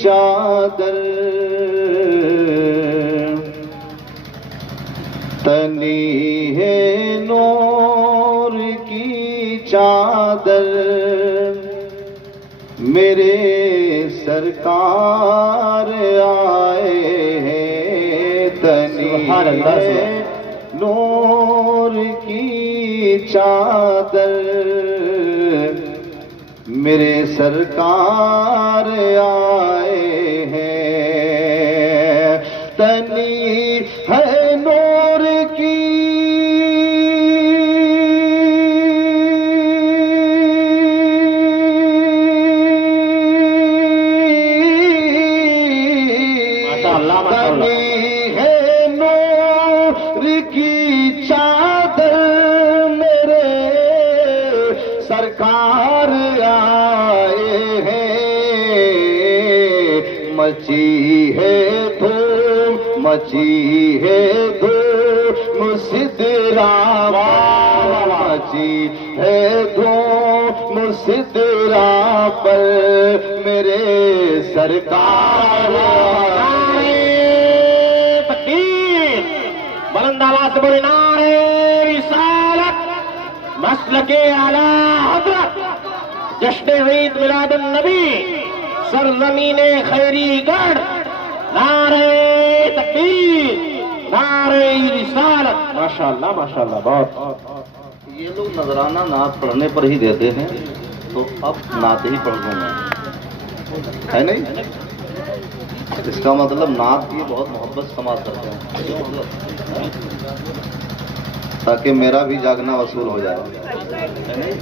چادر تنی ہے نور کی چادر میرے سرکار آئے ہیں تنی ہے نور کی چادر میرے سرکار آئے ہیں تنی ہے نور کی تنی ہے نور کی چادر میرے سرکار آئے ہیں مچی ہے دھوم مچی ہے دھوم سدرا مچی ہے دھوم سدرا پر میرے سرکار بلند آواز سے بولے نعرے رسالت مسلک اعلی حضرت جشن عید میلاد النبی سرزمین خیری گڑھ نعرے تکبیر نعرے رسالت ماشاءاللہ ماشاءاللہ بہت یہ لوگ نذرانہ نعت پڑھنے پر ہی دیتے ہیں تو اب نعت ہی پڑھ دوں میں ہے نہیں اس کا مطلب نعت کی بہت محبت سماعت کرتے ہیں تاکہ میرا بھی جاگنا وصول ہو جائے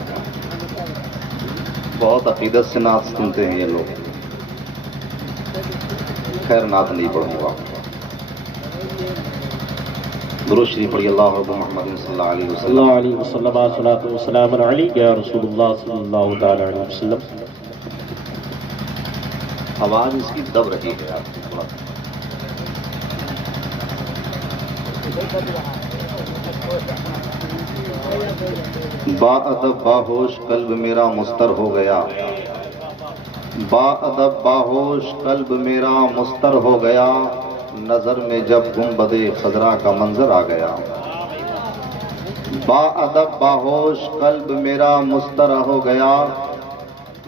بہت عقیدت سے نعت سنتے ہیں یہ لوگ خیر نعت نہیں پڑھوں گا درود شریف پڑھی اللہ محمد صلی اللہ علیہ وسلم اللہ علیہ وسلم صلاۃ والسلام علیک یا رسول اللہ صلی اللہ تعالی علیہ وسلم آواز اس کی دب رہی ہے آپ کی تھوڑا با ادب باہوش قلب میرا مستر ہو گیا با ادب باہوش قلب میرا مستر ہو گیا نظر میں جب گنبد خضرا کا منظر آ گیا با ادب باہوش قلب میرا مستر ہو گیا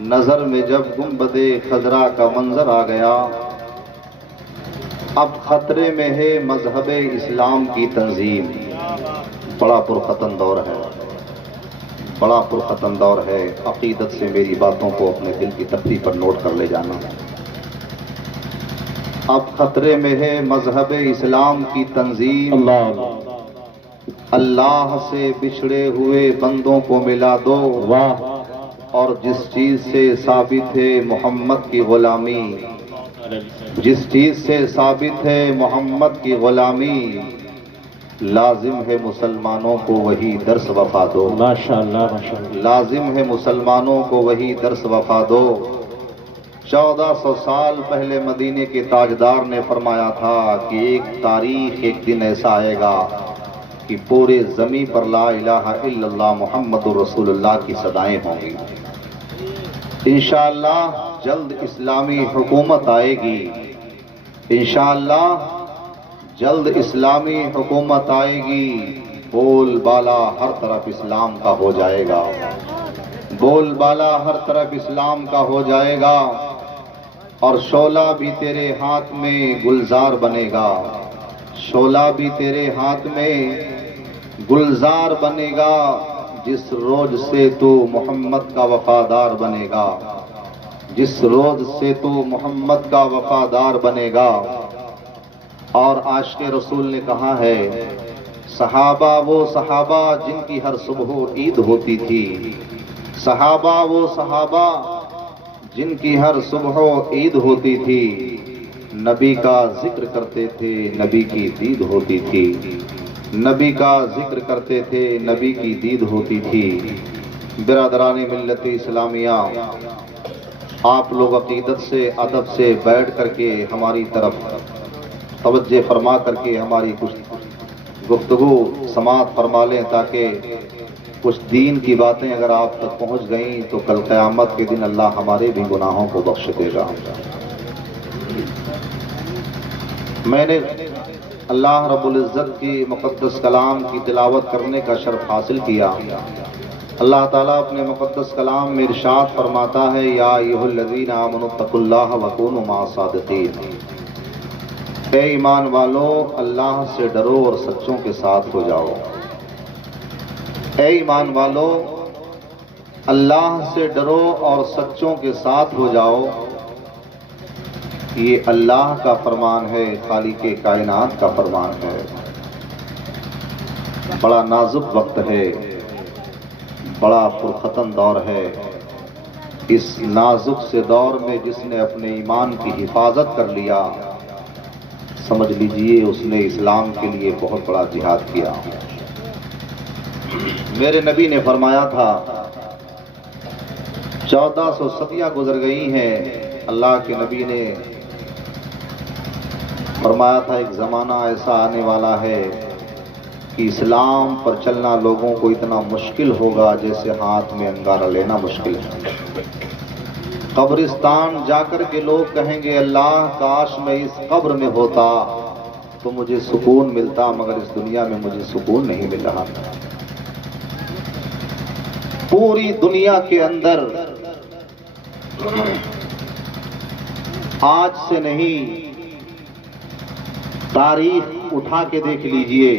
نظر میں جب گنبد خضرا کا منظر آ گیا اب خطرے میں ہے مذہب اسلام کی تنظیم بڑا پرختم دور ہے بڑا پرختم دور ہے عقیدت سے میری باتوں کو اپنے دل کی تختی پر نوٹ کر لے جانا اب خطرے میں ہے مذہب اسلام کی تنظیم اللہ سے بچھڑے ہوئے بندوں کو ملا دو واہ اور جس چیز سے ثابت ہے محمد کی غلامی جس چیز سے ثابت ہے محمد کی غلامی لازم ہے مسلمانوں کو وہی درس وفا دو ماشاءاللہ ماشاءاللہ لازم ہے مسلمانوں کو وہی درس وفا دو 1400 سال پہلے مدینے کے تاجدار نے فرمایا تھا کہ ایک تاریخ ایک دن ایسا آئے گا کہ پورے زمین پر لا الہ الا اللہ محمد رسول اللہ کی صدائیں ہوں گی انشاءاللہ جلد اسلامی حکومت آئے گی انشاءاللہ جلد اسلامی حکومت آئے گی بول بالا ہر طرف اسلام کا ہو جائے گا بول بالا ہر طرف اسلام کا ہو جائے گا اور شعلہ بھی تیرے ہاتھ میں گلزار بنے گا شعلہ بھی تیرے ہاتھ میں گلزار بنے گا جس روز سے تو محمد کا وفادار بنے گا جس روز سے تو محمد کا وفادار بنے گا اور عاشق رسول نے کہا ہے صحابہ وہ صحابہ جن کی ہر صبح عید ہوتی تھی صحابہ وہ صحابہ جن کی ہر صبح عید ہوتی تھی نبی کا ذکر کرتے تھے نبی کی دید ہوتی تھی نبی کا ذکر کرتے تھے نبی کی دید ہوتی تھی برادران ملت اسلامیہ آپ لوگ عقیدت سے ادب سے بیٹھ کر کے ہماری طرف توجہ فرما کر کے ہماری کچھ گفتگو سماعت فرما لیں تاکہ کچھ دین کی باتیں اگر آپ تک پہنچ گئیں تو کل قیامت کے دن اللہ ہمارے بھی گناہوں کو بخش دے گا میں نے اللہ رب العزت کی مقدس کلام کی تلاوت کرنے کا شرف حاصل کیا۔ اللہ تعالیٰ اپنے مقدس کلام میں ارشاد فرماتا ہے، یا ایھا الذین آمنوا اتقوا اللہ وکونوا مع الصادقین، اے ایمان والو اللہ سے ڈرو اور سچوں کے ساتھ ہو جاؤ۔ اے ایمان والو اللہ سے ڈرو اور سچوں کے ساتھ ہو جاؤ۔ یہ اللہ کا فرمان ہے، خالق کائنات کا فرمان ہے۔ بڑا نازک وقت ہے، بڑا پرفتن دور ہے۔ اس نازک سے دور میں جس نے اپنے ایمان کی حفاظت کر لیا، سمجھ لیجئے اس نے اسلام کے لیے بہت بڑا جہاد کیا۔ میرے نبی نے فرمایا تھا 1400 صدیاں گزر گئی ہیں، اللہ کے نبی نے فرمایا تھا ایک زمانہ ایسا آنے والا ہے کہ اسلام پر چلنا لوگوں کو اتنا مشکل ہوگا جیسے ہاتھ میں انگارہ لینا مشکل ہے۔ قبرستان جا کر کے لوگ کہیں گے، اللہ کاش میں اس قبر میں ہوتا تو مجھے سکون ملتا، مگر اس دنیا میں مجھے سکون نہیں مل رہا۔ پوری دنیا کے اندر آج سے نہیں، تاریخ اٹھا کے دیکھ لیجئے،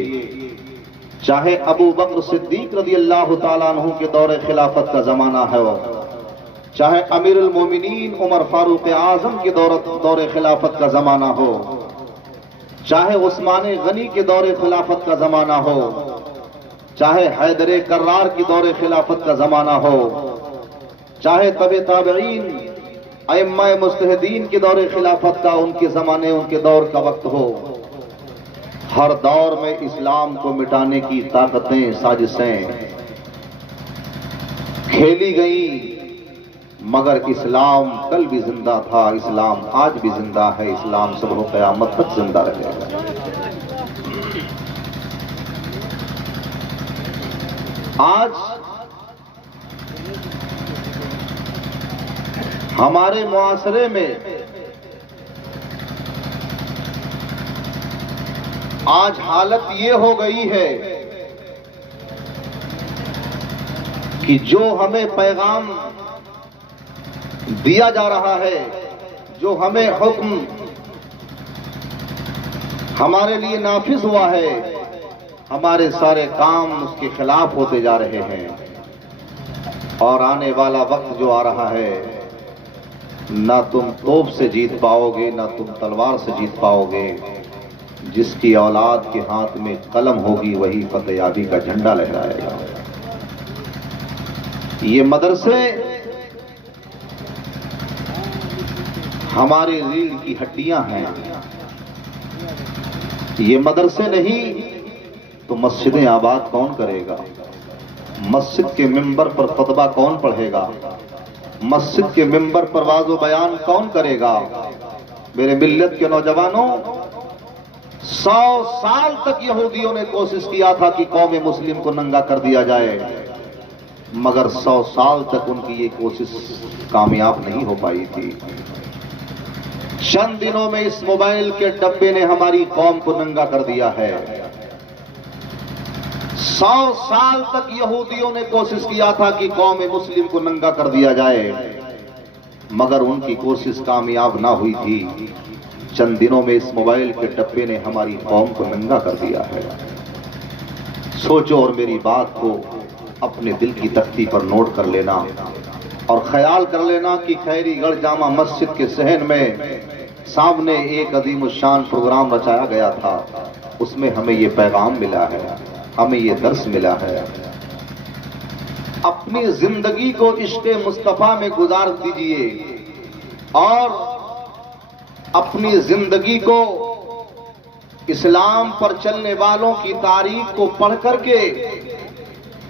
چاہے ابو بکر صدیق رضی اللہ تعالیٰ عنہ کے دور خلافت کا زمانہ ہے، چاہے امیر المومنین عمر فاروق اعظم کے دور خلافت کا زمانہ ہو، چاہے عثمان غنی کے دور خلافت کا زمانہ ہو، چاہے حیدر کرار کی دور خلافت کا زمانہ ہو، چاہے تبع تابعین ائمہ مجتہدین کے دور خلافت کا، ان کے زمانے ان کے دور کا وقت ہو، ہر دور میں اسلام کو مٹانے کی طاقتیں سازشیں کھیلی گئیں، مگر اسلام کل بھی زندہ تھا، اسلام آج بھی زندہ ہے، اسلام صبح و قیامت تک زندہ رہے گا۔ آج ہمارے معاشرے میں آج حالت یہ ہو گئی ہے کہ جو ہمیں پیغام دیا جا رہا ہے، جو ہمیں حکم ہمارے لیے نافذ ہوا ہے، ہمارے سارے کام اس کے خلاف ہوتے جا رہے ہیں۔ اور آنے والا وقت جو آ رہا ہے، نہ تم توپ سے جیت پاؤ گے، نہ تم تلوار سے جیت پاؤ گے۔ جس کی اولاد کے ہاتھ میں قلم ہوگی وہی فتح یابی کا جھنڈا لہرائے گا۔ یہ مدرسے ہماری ریڑھ کی ہڈیاں ہیں، یہ مدرسے نہیں تو مسجدیں آباد کون کرے گا؟ مسجد کے ممبر پر خطبہ کون پڑھے گا؟ مسجد کے ممبر پر واعظ و بیان کون کرے گا؟ میرے ملت کے نوجوانوں، 100 سال تک یہودیوں نے کوشش کیا تھا کہ قوم مسلم کو ننگا کر دیا جائے، مگر 100 سال تک ان کی یہ کوشش کامیاب نہیں ہو پائی تھی۔ چند دنوں میں اس موبائل کے ڈبے نے ہماری قوم کو ننگا کر دیا ہے۔ 100 سال تک یہودیوں نے کوشش کیا تھا کہ قوم مسلم کو ننگا کر دیا جائے، مگر ان کی کوشش کامیاب نہ ہوئی تھی۔ چند دنوں میں اس موبائل کے ڈبے نے ہماری قوم کو ننگا کر دیا ہے۔ سوچو اور میری بات کو اپنے دل کی تختی پر نوٹ کر لینا اور خیال کر لینا کہ خیری گڑھ جامع مسجد کے صحن میں سامنے ایک عظیم الشان پروگرام رچایا گیا تھا، اس میں ہمیں یہ پیغام ملا ہے، ہمیں یہ درس ملا ہے۔ اپنی زندگی کو عشق مصطفیٰ میں گزار دیجئے اور اپنی زندگی کو اسلام پر چلنے والوں کی تاریخ کو پڑھ کر کے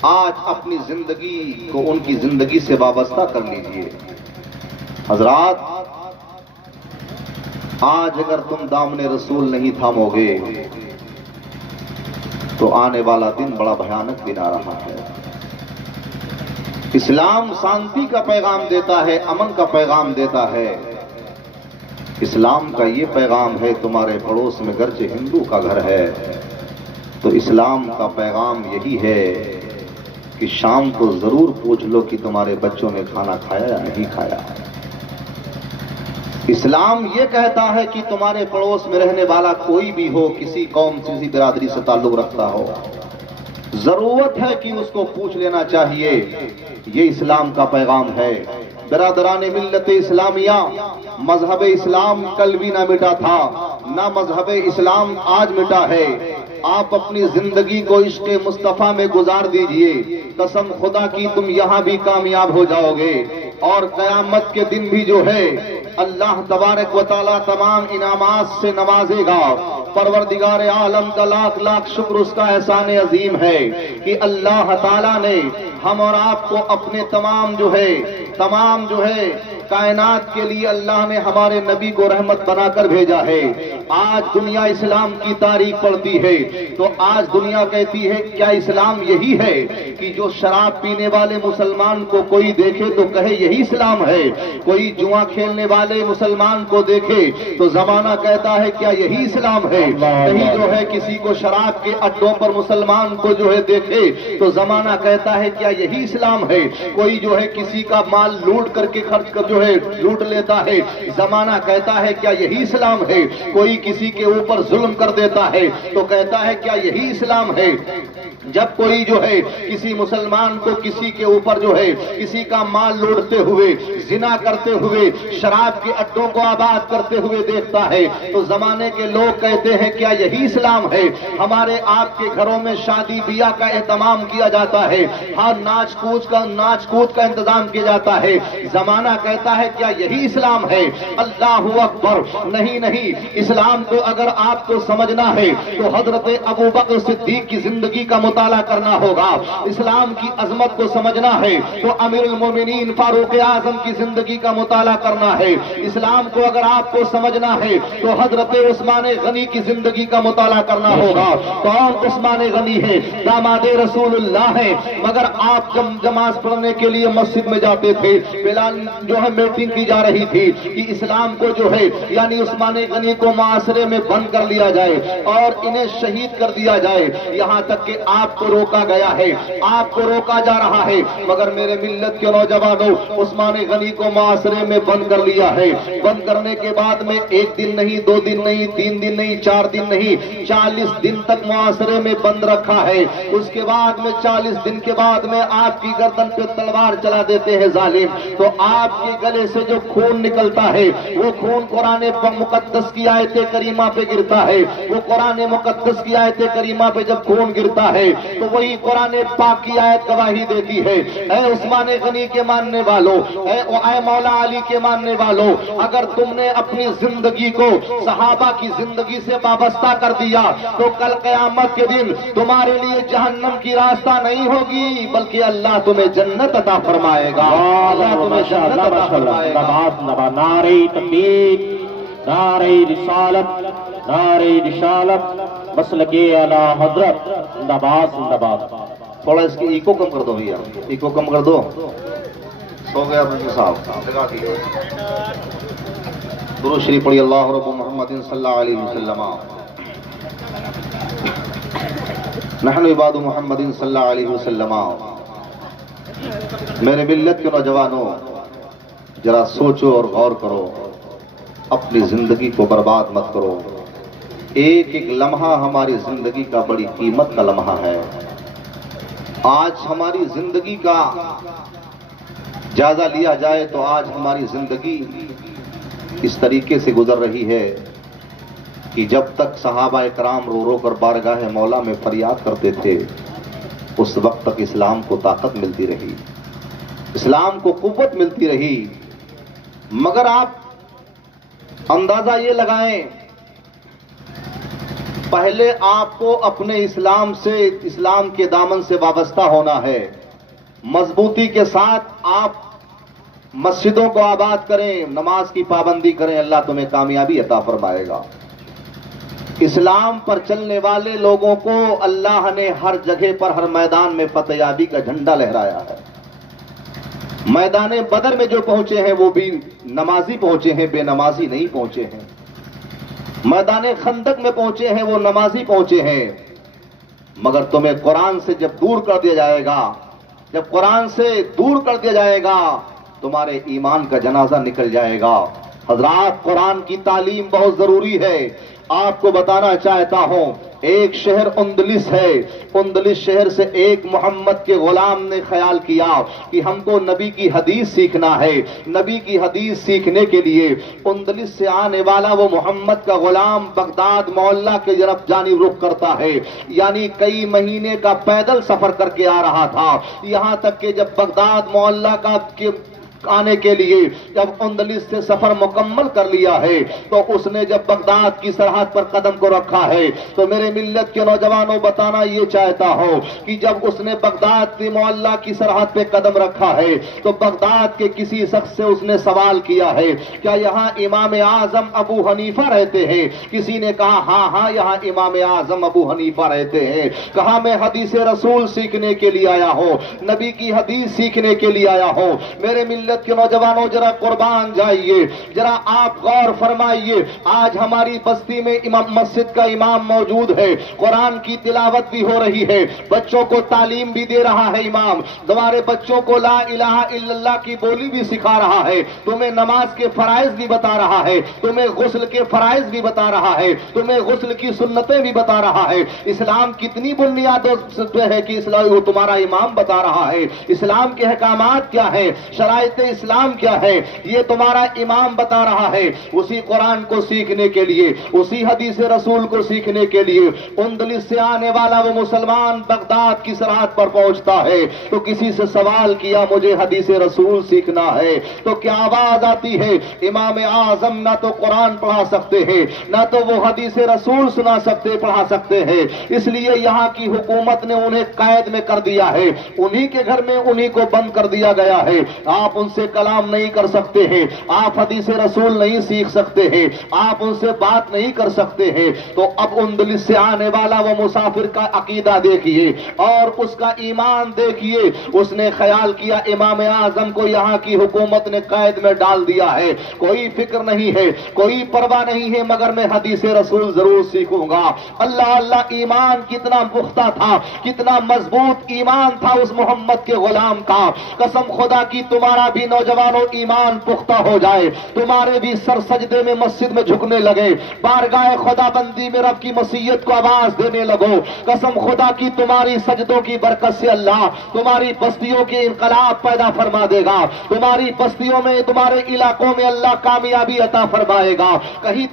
آج اپنی زندگی کو ان کی زندگی سے وابستہ کر لیجئے۔ حضرات، آج اگر تم دامن رسول نہیں تھامو گے تو آنے والا دن بڑا بھیانک دن آ رہا ہے۔ اسلام شانتی کا پیغام دیتا ہے، امن کا پیغام دیتا ہے، اسلام کا یہ پیغام ہے تمہارے پڑوس میں گرچہ ہندو کا گھر ہے، تو اسلام کا پیغام یہی ہے کہ شام کو ضرور پوچھ لو کہ تمہارے بچوں نے کھانا کھایا یا نہیں کھایا۔ اسلام یہ کہتا ہے کہ تمہارے پڑوس میں رہنے والا کوئی بھی ہو، کسی قوم کسی برادری سے تعلق رکھتا ہو، ضرورت ہے کہ اس کو پوچھ لینا چاہیے۔ یہ اسلام کا پیغام ہے۔ برادران ملت اسلامیہ، مذہب اسلام کل بھی نہ مٹا تھا، نہ مذہب اسلام آج مٹا ہے۔ آپ اپنی زندگی کو عشق مصطفیٰ میں گزار دیجئے، قسم خدا کی تم یہاں بھی کامیاب ہو جاؤ گے، اور قیامت کے دن بھی جو ہے اللہ تبارک و تعالیٰ تمام انعامات سے نوازے گا۔ پروردگار عالم کا لاکھ لاکھ شکر، اس کا احسان عظیم ہے کہ اللہ تعالیٰ نے ہم اور آپ کو اپنے تمام جو ہے کائنات کے لیے اللہ نے ہمارے نبی کو رحمت بنا کر بھیجا ہے۔ آج دنیا اسلام کی تعریف پڑھتی ہے تو آج دنیا کہتی ہے کیا اسلام یہی ہے کہ جو شراب پینے والے مسلمان کو کوئی دیکھے تو کہے یہی اسلام ہے؟ کوئی جوا کھیلنے والے مسلمان کو دیکھے تو زمانہ کہتا ہے کیا یہی اسلام ہے؟ کہیں جو ہے کسی کو شراب کے اڈوں پر مسلمان کو جو ہے دیکھے تو زمانہ کہتا ہے کیا یہی اسلام ہے؟ کوئی جو ہے کسی کا مال لوٹ کر کے خرچ کر جو ہے لوٹ لیتا ہے، زمانہ کہتا ہے کیا یہی اسلام ہے؟ کوئی کسی کے اوپر ظلم کر دیتا ہے تو کہتا ہے کیا یہی اسلام ہے؟ جب کوئی جو ہے کسی مسلمان کو کسی کے اوپر جو ہے کسی کا مال لوٹتے ہوئے، زنا کرتے ہوئے، شراب کے اڈوں کو آباد کرتے ہوئے دیکھتا ہے تو زمانے کے لوگ کہتے ہیں کیا یہی اسلام ہے؟ ہمارے آپ کے گھروں میں شادی بیاہ کا اہتمام کیا جاتا ہے، ہر ناچ کود کا انتظام کیا جاتا ہے، زمانہ کہتا ہے کیا یہی اسلام ہے؟ اللہ اکبر! نہیں، اسلام کو اگر آپ کو سمجھنا ہے تو حضرت ابو بکر صدیق کی زندگی کا مطالعہ کرنا ہوگا۔ اسلام کی عظمت کو سمجھنا ہے تو امیر المومنین فاروق اعظم کی زندگی کا مطالعہ کرنا ہے۔ اسلام کو اگر آپ کو سمجھنا ہے تو حضرت عثمان غنی کی زندگی کا مطالعہ کرنا ہوگا۔ کون عثمان غنی ہے؟ داماد رسول اللہ ہے، مگر آپ جب نماز پڑھنے کے لیے مسجد میں جاتے تھے، بلال جو ہے میٹنگ کی جا رہی تھی کہ اسلام کو جو ہے یعنی عثمان غنی کو معاشرے میں بند کر لیا جائے اور انہیں شہید کر دیا جائے، یہاں تک کہ آپ کو روکا گیا ہے، آپ کو روکا جا رہا ہے، مگر میرے ملت کے نوجوانوں عثمان غنی کو معاشرے میں بند کر لیا ہے۔ بند کرنے کے بعد میں 1 دن نہیں، 2 دن نہیں، 3 دن نہیں، 4 دن نہیں، 40 دن تک معاشرے میں بند رکھا ہے۔ اس کے بعد میں 40 دن کے بعد میں آپ کی گردن پہ تلوار چلا دیتے ہیں ظالم، تو آپ کے گلے سے جو خون نکلتا ہے وہ خون قرآن مقدس کی آیت کریمہ پہ گرتا ہے۔ وہ قرآن مقدس کی آیت کریمہ پہ جب خون گرتا ہے تو وہی قرآن پاک کی آیت گواہی دیتی ہے، اے عثمان غنی کے ماننے والوں، اے مولا علی کے ماننے والوں، اگر تم نے اپنی زندگی کو صحابہ کی زندگی سے وابستہ کر دیا تو کل قیامت کے دن تمہارے لیے جہنم کی راستہ نہیں ہوگی بلکہ اللہ تمہیں جنت عطا فرمائے گا۔ اللہ تمہیں جنت عطا فرمائے گا۔ نعرہ تکبیر، نعرہ رسالت، نعرہ رسالت، مسلک اعلی حضرت زندہ باد، زندہ باد۔ تھوڑا اس کی ایکو کم کر دو بھیا، ایکو کم کر دو، سو گیا صاحب، لگا دیے۔ درود شریف پڑھی، اللہ رب محمد صلی اللہ علیہ وسلم، نحن عباد محمد صلی اللہ علیہ وسلم۔ میرے ملت کے نوجوانوں، ذرا سوچو اور غور کرو، اپنی زندگی کو برباد مت کرو۔ ایک ایک لمحہ ہماری زندگی کا بڑی قیمت کا لمحہ ہے۔ آج ہماری زندگی کا جائزہ لیا جائے تو آج ہماری زندگی اس طریقے سے گزر رہی ہے کہ جب تک صحابہ کرام رو رو کر بارگاہ مولا میں فریاد کرتے تھے اس وقت تک اسلام کو طاقت ملتی رہی، اسلام کو قوت ملتی رہی، مگر آپ اندازہ یہ لگائیں، پہلے آپ کو اپنے اسلام کے دامن سے وابستہ ہونا ہے، مضبوطی کے ساتھ آپ مسجدوں کو آباد کریں، نماز کی پابندی کریں، اللہ تمہیں کامیابی عطا فرمائے گا۔ اسلام پر چلنے والے لوگوں کو اللہ نے ہر جگہ پر، ہر میدان میں فتح یابی کا جھنڈا لہرایا ہے۔ میدان بدر میں جو پہنچے ہیں وہ بھی نمازی پہنچے ہیں، بے نمازی نہیں پہنچے ہیں۔ میدان خندق میں پہنچے ہیں وہ نمازی پہنچے ہیں، مگر تمہیں قرآن سے جب دور کر دیا جائے گا، جب قرآن سے دور کر دیا جائے گا، تمہارے ایمان کا جنازہ نکل جائے گا۔ حضرات، قرآن کی تعلیم بہت ضروری ہے۔ آپ کو بتانا چاہتا ہوں، ایک شہر اندلس ہے، اندلس شہر سے ایک محمد کے غلام نے خیال کیا کہ ہم کو نبی کی حدیث سیکھنا ہے۔ نبی کی حدیث سیکھنے کے لیے اندلس سے آنے والا وہ محمد کا غلام بغداد معلیٰ کے جانب رخ کرتا ہے، یعنی کئی مہینے کا پیدل سفر کر کے آ رہا تھا، یہاں تک کہ جب بغداد معلیٰ کا آنے کے لیے جب اندلس سے سفر مکمل کر لیا ہے تو اس نے جب بغداد کی سرحد پر قدم کو رکھا ہے تو میرے ملت کے نوجوانوں بتانا یہ چاہتا ہوں کہ جب اس نے بغداد کی معلیٰ کی سرحد پہ قدم رکھا ہے تو بغداد کے کسی شخص سے اس نے سوال کیا ہے، کیا یہاں امام اعظم ابو حنیفہ رہتے ہیں؟ کسی نے کہا ہاں ہاں یہاں امام اعظم ابو حنیفہ رہتے ہیں۔ کہا میں حدیث رسول سیکھنے کے لیے آیا ہوں، نبی کی حدیث سیکھنے کے لیے آیا ہوں۔ میرے ملت کے نوجوانوں ذرا قربان جائیے، ذرا آپ غور فرمائیے، آج ہماری بستی میں مسجد کا امام موجود ہے، قرآن کی تلاوت بھی ہو رہی ہے، بچوں کو تعلیم بھی دے رہا ہے امام، تمہارے بچوں کو لا الہ الا اللہ کی بولی بھی سکھا رہا ہے، تمہیں نماز کے فرائض بھی بتا رہا ہے، تمہیں غسل کے فرائض بھی بتا رہا ہے، تمہیں غسل کی سنتیں بھی بتا رہا ہے۔ اسلام کتنی بنیادوں پہ ہے کہ اسلام وہ تمہارا امام بتا رہا ہے، اسلام کے احکامات کیا ہیں، شرائط اسلام کیا ہے، یہ تمہارا امام بتا رہا ہے۔ اسی قرآن کو سیکھنے کے لیے، اسی حدیث رسول کو سیکھنے کے لیے اندلس سے آنے والا وہ مسلمان بغداد کی سرحد پر پہنچتا ہے تو کسی سے سوال کیا مجھے حدیث رسول سیکھنا ہے، تو کیا آواز آتی ہے، امام اعظم نہ تو قرآن پڑھا سکتے ہیں نہ تو وہ حدیث رسول سنا سکتے پڑھا سکتے ہیں، اس لیے یہاں کی حکومت نے انہیں قید میں کر دیا ہے، انہی کے گھر میں انہی کو بند کر دیا گیا ہے۔ آپ ان سے کلام نہیں کر سکتے ہیں، آپ حدیث رسول نہیں سیکھ سکتے ہیں، آپ ان سے بات نہیں کر سکتے ہیں۔ تو اب اندلس سے آنے والا وہ مسافر کا عقیدہ دیکھیے اور اس کا ایمان دیکھیے، اس نے خیال کیا امام اعظم کو یہاں کی حکومت نے قید میں ڈال دیا ہے، کوئی فکر نہیں ہے، کوئی پرواہ نہیں ہے، مگر میں حدیث رسول ضرور سیکھوں گا۔ اللہ اللہ، ایمان کتنا پختہ تھا، کتنا مضبوط ایمان تھا اس محمد کے غلام کا۔ قسم خدا کی تمہارا بھی نوجوانوں ایمان پختہ ہو جائے، تمہارے بھی سر سجدے میں مسجد میں جھکنے لگے، بارگاہ خدا بندی میں رب کی مسیت کو آواز دینے لگو۔ قسم خدا کی تمہاری سجدوں کی برکت سے اللہ تمہاری بستیوں کے انقلاب پیدا فرما دے گا، تمہاری بستیوں میں تمہارے علاقوں میں اللہ کامیابی عطا فرمائے گا۔ کہیں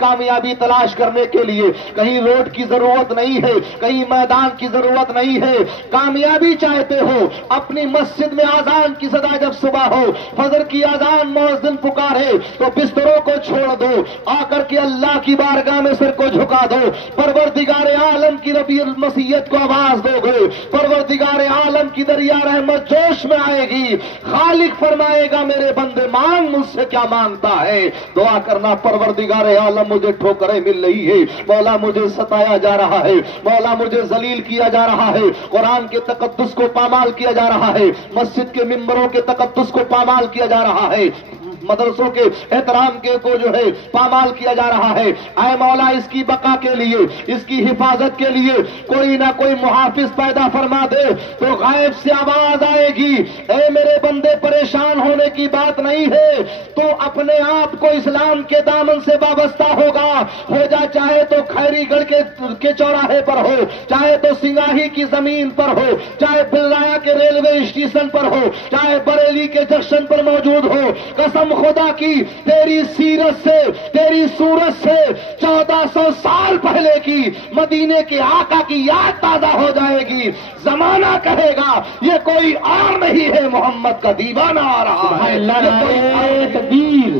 کامیابی تلاش کرنے کے لیے کہیں روڈ کی ضرورت نہیں ہے، کہیں میدان کی ضرورت نہیں ہے، کامیابی چاہتے ہو اپنی مسجد میں اذان کی صدا جب صبح ہو، فجر کی اذان مؤذن پکارے تو بستروں کو چھوڑ دو، آ کر کے اللہ کی بارگاہ میں سر کو جھکا دو، پروردگار عالم کی ربی المسیت کو آواز دو گے، پروردگار عالم کی دریا رحمت جوش میں آئے گی، خالق فرمائے گا میرے بندے مانگ مجھ سے کیا مانگتا ہے، دعا کرنا پروردگار عالم مجھے ٹھوکریں مل رہی ہے، مولا مجھے ستایا جا رہا ہے، مولا مجھے ذلیل کیا جا رہا ہے، قرآن کے تقدس کو پامال کیا جا رہا ہے، مسجد کے ممبروں کے تقدس کو پامال کیا جا رہا ہے، مدرسوں کے احترام کے کو جو ہے پامال کیا جا رہا ہے۔ اے مولا اس کی بقا کے لیے، اس کی حفاظت کے لیے کوئی نہ کوئی محافظ پیدا فرما دے تو غائب سے آواز آئے گی، اے میرے بندے پریشان ہونے کی بات نہیں ہے، تو اپنے آپ کو اسلام کے دامن سے وابستہ ہوگا، ہو جا چاہے تو خیری گڑھ کے چوراہے پر ہو، چاہے تو سنگاہی کی زمین پر ہو، چاہے بلرایا کے ریلوے اسٹیشن پر ہو، چاہے بریلی کے جنکشن پر موجود ہو، قسم خدا کی تیری سیرت سے، تیری صورت سے 1400 سال پہلے کی مدینے کے آقا کی یاد تازہ ہو جائے گی، زمانہ کہے گا یہ کوئی اور نہیں ہے، محمد کا دیوانہ آ رہا ہے۔ نعرہ تکبیر،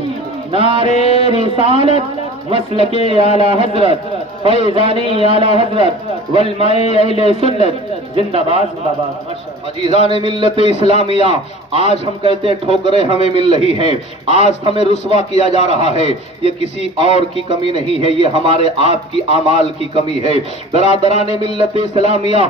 نعرہ رسالت، مسلک اعلی حضرت، فیضانی اعلی حضرت والماء اہل سنت زندہ باد زندہ باد۔ عزیزان ملت اسلامیہ، آج ہم کہتے ہیں ٹھوکریں ہمیں مل رہی ہیں، آج ہمیں رسوا کیا جا رہا ہے، یہ کسی اور کی کمی نہیں ہے، یہ ہمارے آپ کی اعمال کی کمی ہے۔ برادران ملت اسلامیہ،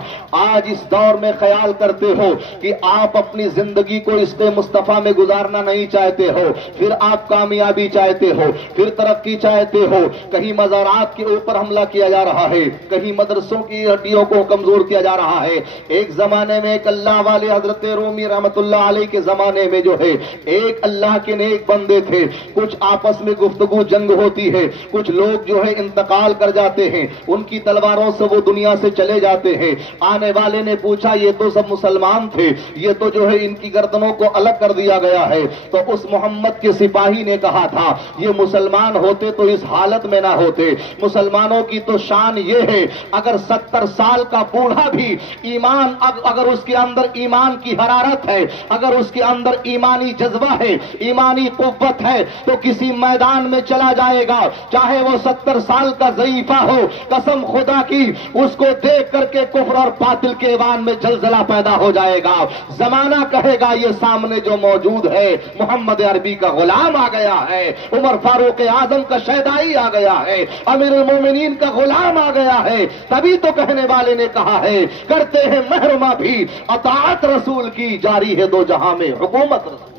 آج اس دور میں خیال کرتے ہو کہ آپ اپنی زندگی کو عشق مصطفیٰ میں گزارنا نہیں چاہتے ہو، پھر آپ کامیابی چاہتے ہو، پھر ترقی چاہتے ہو، کہیں مزارات کے اوپر حملہ کیا جا رہا ہے، کہیں مدرسوں کی ہڈیوں کو کمزور کیا جا رہا ہے۔ ایک زمانے میں ایک اللہ والے حضرت رومی رحمت اللہ علیہ کے زمانے میں جو ہے ایک اللہ کے نیک بندے تھے، کچھ آپس میں گفتگو جنگ ہوتی ہے، کچھ لوگ جو ہے انتقال کر جاتے ہیں، ان کی تلواروں سے وہ دنیا سے چلے جاتے ہیں۔ آنے والے نے پوچھا یہ تو سب مسلمان تھے، یہ تو جو ہے ان کی گردنوں کو الگ کر دیا گیا ہے۔ تو اس محمد کے سپاہی نے کہا تھا یہ مسلمان ہوتے تو اس حالت میں نہ ہوتے، مسلمانوں کی تو شان یہ ہے اگر 70 سال کا بوڑھا بھی ایمان، اگر اس کے اندر ایمان کی حرارت ہے، اگر اس کے اندر ایمانی جذبہ ہے، ایمانی قوت ہے، تو کسی میدان میں چلا جائے گا، چاہے وہ 70 سال کا ضعیفہ ہو، قسم خدا کی اس کو دیکھ کر کے کفر اور باطل کے ایوان میں زلزلہ پیدا ہو جائے گا۔ زمانہ کہے گا یہ سامنے جو موجود ہے محمد عربی کا غلام آ گیا ہے، عمر فاروق اعظم کا شہدائی آ گیا ہے، امیر المومنین کا غلام آ گیا ہے۔ تبھی تو کہنے والے نے کہا ہے کرتے ہیں محرمہ بھی اطاعت رسول کی، جاری ہے دو جہاں میں حکومت رسول۔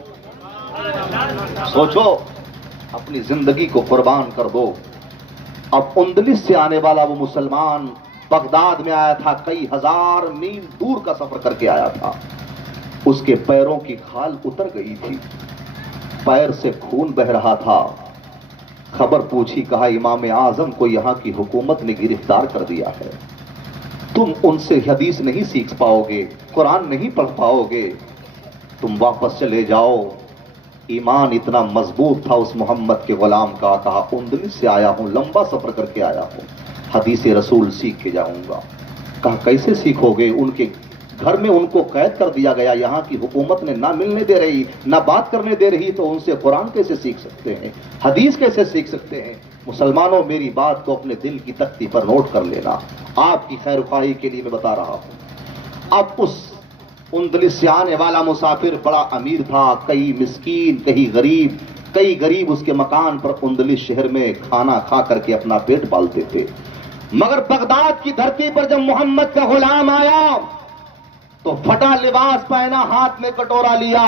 سوچو، اپنی زندگی کو قربان کر دو۔ اب اندلس سے آنے والا وہ مسلمان بغداد میں آیا تھا، کئی ہزار میل دور کا سفر کر کے آیا تھا، اس کے پیروں کی کھال اتر گئی تھی، پیر سے خون بہ رہا تھا۔ خبر پوچھی، کہا امام اعظم کو یہاں کی حکومت نے گرفتار کر دیا ہے، تم ان سے حدیث نہیں سیکھ پاؤ گے، قرآن نہیں پڑھ پاؤ گے، تم واپس چلے جاؤ۔ ایمان اتنا مضبوط تھا اس محمد کے غلام کا، کہا اندلس سے آیا ہوں، لمبا سفر کر کے آیا ہوں، حدیث رسول سیکھ کے جاؤں گا۔ کہا کیسے سیکھو گے؟ ان کے گھر میں ان کو قید کر دیا گیا، یہاں کی حکومت نے نہ ملنے دے رہی نہ بات کرنے دے رہی، تو ان سے قرآن کیسے سیکھ سکتے ہیں، حدیث کیسے سیکھ سکتے ہیں؟ مسلمانوں، میری بات کو اپنے دل کی تختی پر نوٹ کر لینا، آپ کی خیر خواہی کے لیے میں بتا رہا ہوں۔ اب اس اندلس سے آنے والا مسافر بڑا امیر تھا، کئی مسکین، کئی غریب اس کے مکان پر اندلس شہر میں کھانا کھا کر کے اپنا پیٹ پالتے تھے۔ مگر بغداد کی دھرتی پر جب محمد کا غلام آیا تو پھٹا لباس پہنا، ہاتھ میں کٹورا لیا،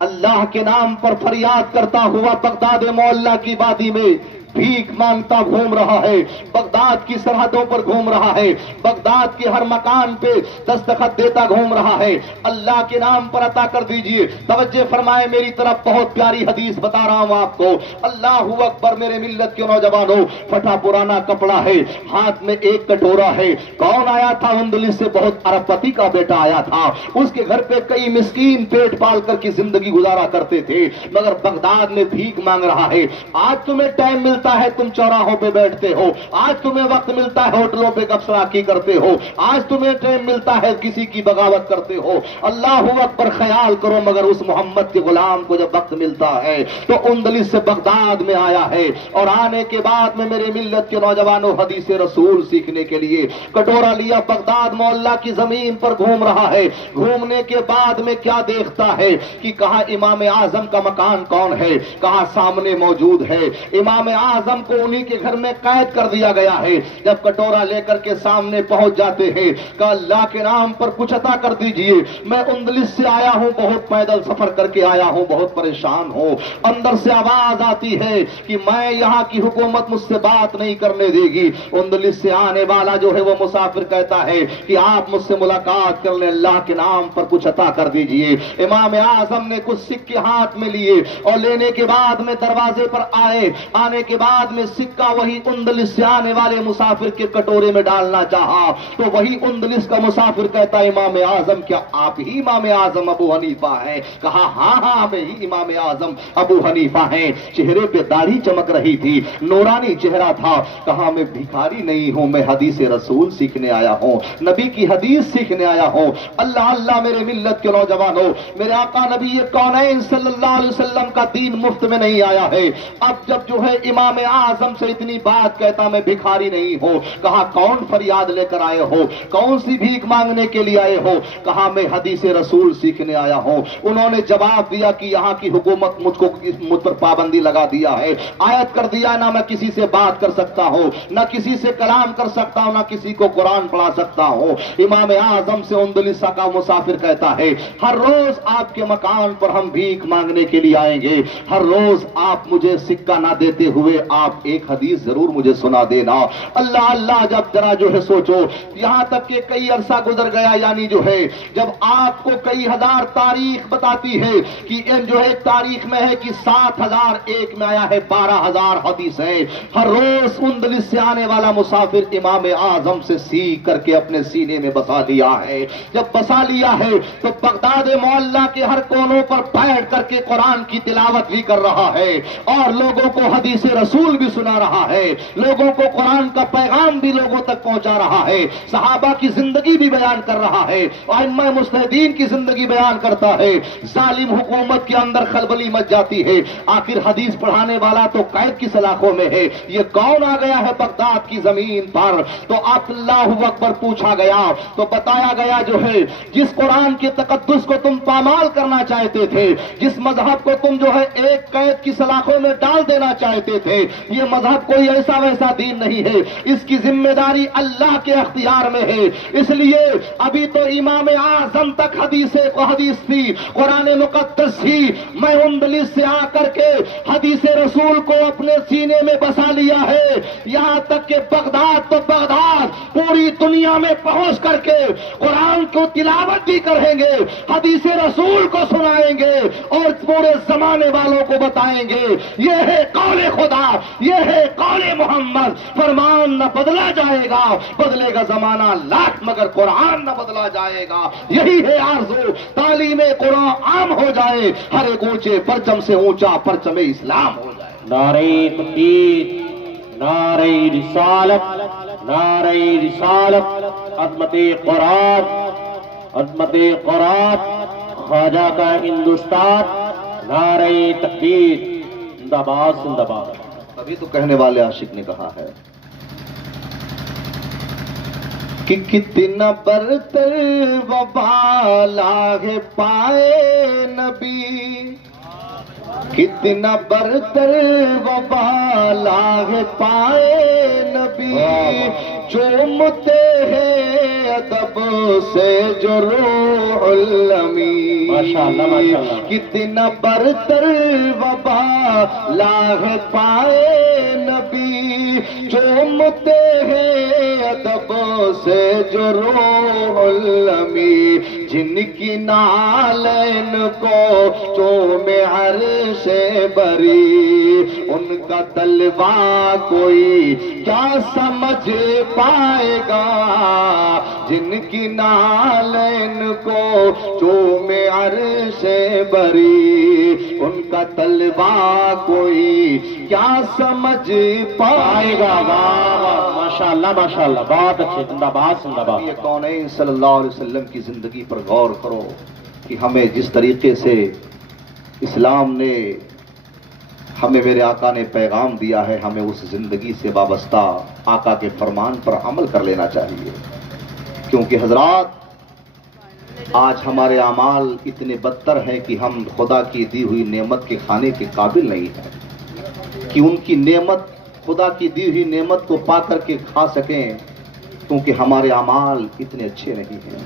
اللہ کے نام پر فریاد کرتا ہوا بغداد معلیٰ کی وادی میں بھیک مانگتا گھوم رہا ہے، بغداد کی سرحدوں پر گھوم رہا ہے، بغداد کے ہر مکان پہ دستخط دیتا گھوم رہا ہے، اللہ کے نام پر عطا کر دیجئے۔ توجہ فرمائے میری طرف، بہت پیاری حدیث بتا رہا ہوں آپ کو۔ اللہ اکبر میرے ملت کے نوجوانوں، پھٹا پرانا کپڑا ہے، ہاتھ میں ایک کٹورا ہے۔ کون آیا تھا؟ اندلس سے بہت ارب پتی کا بیٹا آیا تھا، اس کے گھر پہ کئی مسکین پیٹ پال کر کی زندگی گزارا کرتے تھے، مگر بغداد میں بھیک مانگ رہا ہے۔ آج تمہیں ٹائم ملتا ہے تم چوراہوں پہ بیٹھتے ہو، آج تمہیں وقت ملتا ہے ہوٹلوں پہ گپ شراکی کرتے ہو، آج تمہیں ٹائم ملتا ہے کسی کی بغاوت کرتے ہو۔ اللہ اکبر، خیال کرو، مگر اس محمد کے غلام کو جب وقت ملتا ہے تو اندلس سے بغداد میں آیا ہے، اور آنے کے بعد میں میرے ملت کے نوجوانوں حدیث رسول سیکھنے کے لیے کٹورا لیا، بغداد معلیٰ کی زمین پر گھوم رہا ہے۔ گھومنے کے بعد میں کیا دیکھتا ہے کہ کہاں امام اعظم کا مکان کون ہے، کہاں سامنے موجود ہے، امام اعظم کو انہی کے گھر میں قید کر دیا گیا ہے۔ جب کٹورا لے کر کے سامنے پہنچ جاتے ہیں، کہ اللہ کے نام پر کچھ عطا کر دیجئے، میں اندلس سے آیا ہوں، بہت پیدل سفر کر کے آیا ہوں، بہت پریشان ہوں۔ اندر سے آواز آتی ہے کہ میں یہاں کی حکومت مجھ سے بات نہیں کرنے دے گی۔ اندلس سے آنے والا جو ہے وہ مسافر کہتا ہے کہ آپ مجھ سے ملاقات کر لیں، اللہ کے نام پر کچھ عطا کر دیجئے۔ امام اعظم نے کچھ سکے ہاتھ میں لیے اور لینے کے بعد میں دروازے پر آئے، آنے کے بعد میں سکہ وہی اندلس سے آنے والے مسافر کے کٹورے میں ڈالنا چاہا، تو وہی اندلس کا مسافر کہتا ہے امام اعظم کیا آپ ہی امام اعظم ابو حنیفہ ہیں؟ کہا ہاں میں ہی امام اعظم ابو حنیفہ ہیں۔ چہرے پہ داڑھی چمک رہی تھی، نورانی چہرہ تھا۔ کہا میں بھکاری نہیں ہوں، میں حدیث رسول سیکھنے آیا ہوں، نبی کی حدیث سیکھنے آیا ہوں۔ اللہ اللہ میرے ملت کے نوجوانوں، میرے آقا نبی کونین صلی اللہ علیہ وسلم کا دین مفت میں نہیں آیا ہے۔ اب جب جو ہے امام امام اعظم سے اتنی بات کہتا میں بھکاری نہیں ہوں. کہا کون فریاد لے کر آئے ہو, کون سی بھیک مانگنے کے لیے آئے ہو؟ کہا میں حدیث رسول سیکھنے آیا ہوں. انہوں نے جواب دیا کہ یہاں کی حکومت مجھ پر پابندی لگا دیا ہے, آیت کر دیا نہ میں کسی سے بات کر سکتا ہوں, نہ کسی سے کلام کر سکتا ہوں, نہ کسی کو قرآن پڑھا سکتا ہوں. امام اعظم سے اندلسا کا مسافر کہتا ہے ہر روز آپ کے مکان پر ہم بھیک مانگنے کے لیے آئیں گے, ہر روز آپ مجھے سکہ نہ دیتے ہوئے آپ ایک حدیث ضرور مجھے سنا دینا. اللہ اللہ, جب ذرا جو ہے سوچو, یہاں تک کہ کئی عرصہ گزر گیا, یعنی جو ہے جب آپ کو کئی ہزار تاریخ بتاتی ہے کہ جو ہے تاریخ میں ہے کہ 7001 میں آیا ہے 12,000 حدیث ہیں. ہر روز اندلس سے آنے والا مسافر امام اعظم سے سیکھ کر کے اپنے سینے میں بسا لیا ہے. جب بسا لیا ہے تو بغداد معلیٰ کے ہر کونوں پر بیٹھ کر کے قرآن کی تلاوت بھی کر رہا ہے اور لوگوں کو حدیث رسول بھی سنا رہا ہے, لوگوں کو قرآن کا پیغام بھی لوگوں تک پہنچا رہا ہے, صحابہ کی زندگی بھی بیان کر رہا ہے, ائمہ مجتہدین کی زندگی بیان کرتا ہے. ظالم حکومت کے اندر خلبلی مچ جاتی ہے, آخر حدیث پڑھانے والا تو قید کی سلاخوں میں ہے, یہ کون آ گیا ہے بغداد کی زمین پر؟ تو آپ اللہ اکبر پوچھا گیا تو بتایا گیا جو ہے جس قرآن کے تقدس کو تم پامال کرنا چاہتے تھے, جس مذہب کو تم جو ہے ایک قید کی سلاخوں میں ڈال دینا چاہتے تھے, یہ مذہب کوئی ایسا ویسا دین نہیں ہے, اس کی ذمہ داری اللہ کے اختیار میں ہے. اس لیے ابھی تو امام اعظم تک حدیث تھی, قرآن مقدس تھی, میں اندلس سے آ کر کے حدیث رسول کو اپنے سینے میں بسا لیا ہے, یہاں تک کہ بغداد تو بغداد پوری دنیا میں پہنچ کر کے قرآن کو تلاوت بھی کریں گے, حدیث رسول کو سنائیں گے اور پورے زمانے والوں کو بتائیں گے یہ ہے قول خدا, یہ ہے قول محمد. فرمان نہ بدلا جائے گا, بدلے گا زمانہ لاکھ مگر قرآن نہ بدلا جائے گا. یہی ہے آرزو, تعلیم قرآن عام ہو جائے, ہر ایک اونچے پرچم سے اونچا پرچم اسلام ہو جائے. نعرہ تکبیر, نعرہ رسالت, نعرہ رسالت, عظمت قرآن, عظمت قرآن, خواجہ کا ہندوستان, نعرہ تکبیر, زندہ باد زندہ باد. ابھی تو کہنے والے عاشق نے کہا ہے کہ کتنا برتر و بالا ہے پائے نبی, کتنا برتر و بالا ہے پائے نبی, چومتے ہیں ادب سے جو روح الامین. ماشاءاللہ ماشاءاللہ. کتنا برتر و بالا ہے پائے نبی, چومتے ہیں ادب سے جو روح الامین. جن کی نالین کو چوم عرش بری, ان کا طلبہ کوئی کیا سمجھ پائے گا, جن کی نالین کو چوم عرش بری, ان کا طلبہ کوئی کیا سمجھ پائے گا. ماشاءاللہ ماشاءاللہ, بہت اچھے, زندہ باد زندہ باد. یہ کونین صلی اللہ علیہ وسلم کی زندگی پر غور کرو کہ ہمیں جس طریقے سے اسلام نے ہمیں, میرے آقا نے پیغام دیا ہے, ہمیں اس زندگی سے وابستہ آقا کے فرمان پر عمل کر لینا چاہیے. کیونکہ حضرات آج ہمارے اعمال اتنے بدتر ہیں کہ ہم خدا کی دی ہوئی نعمت کے کھانے کے قابل نہیں ہیں کہ ان کی نعمت, خدا کی دی ہوئی نعمت کو پا کر کے کھا سکیں, کیونکہ ہمارے اعمال اتنے اچھے نہیں ہیں.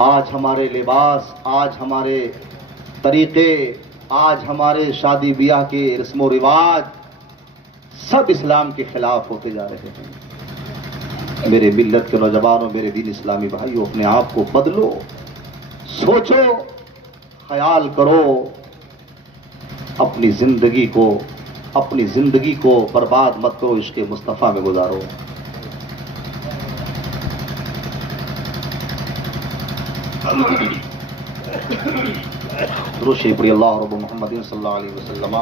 آج ہمارے لباس, آج ہمارے طریقے, آج ہمارے شادی بیاہ کے رسم و رواج سب اسلام کے خلاف ہوتے جا رہے ہیں. میرے ملت کے نوجوانوں, میرے دین اسلامی بھائیوں, اپنے آپ کو بدلو, سوچو, خیال کرو, اپنی زندگی کو برباد مت کرو, عشق مصطفیٰ میں گزارو. درود شریف پڑھی. اللہ رب محمد صلی اللہ علیہ وسلم.